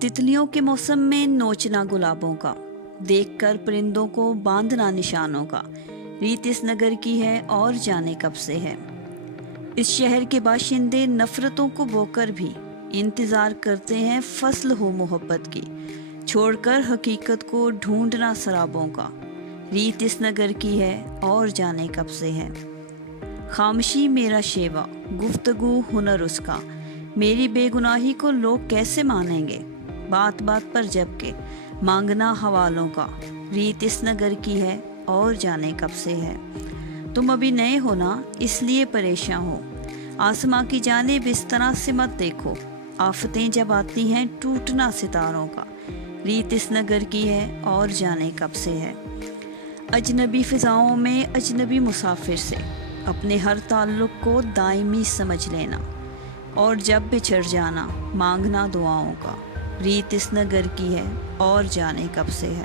तितलियों के मौसम में नोचना गुलाबों का, देखकर परिंदों को बांधना निशानों का, रीत इस नगर की है और जाने कब से है। इस शहर के बाशिंदे नफरतों को बोकर भी इंतज़ार करते हैं फसल हो मोहब्बत की, छोड़कर हकीकत को ढूंढना शराबों का, रीत इस नगर की है और जाने कब से है। खामोशी मेरा शेवा, गुफ्तगू हुनर उसका, मेरी बेगुनाही को लोग कैसे मानेंगे, बात बात पर जबके मांगना हवालों का, रीत इस नगर की है और जाने कब से है। तुम अभी नए हो ना इसलिए परेशान हो, आसमां की जानिब इस तरह से मत देखो, आफतें जब आती हैं टूटना सितारों का, रीत इस नगर की है और जाने कब से है। अजनबी फ़िज़ाओं में अजनबी मुसाफिर से अपने हर ताल्लुक़ को दायमी समझ लेना, और जब बिछड़ जाना मांगना दुआओं का, रीत इस नगर की है और जाने कब से है।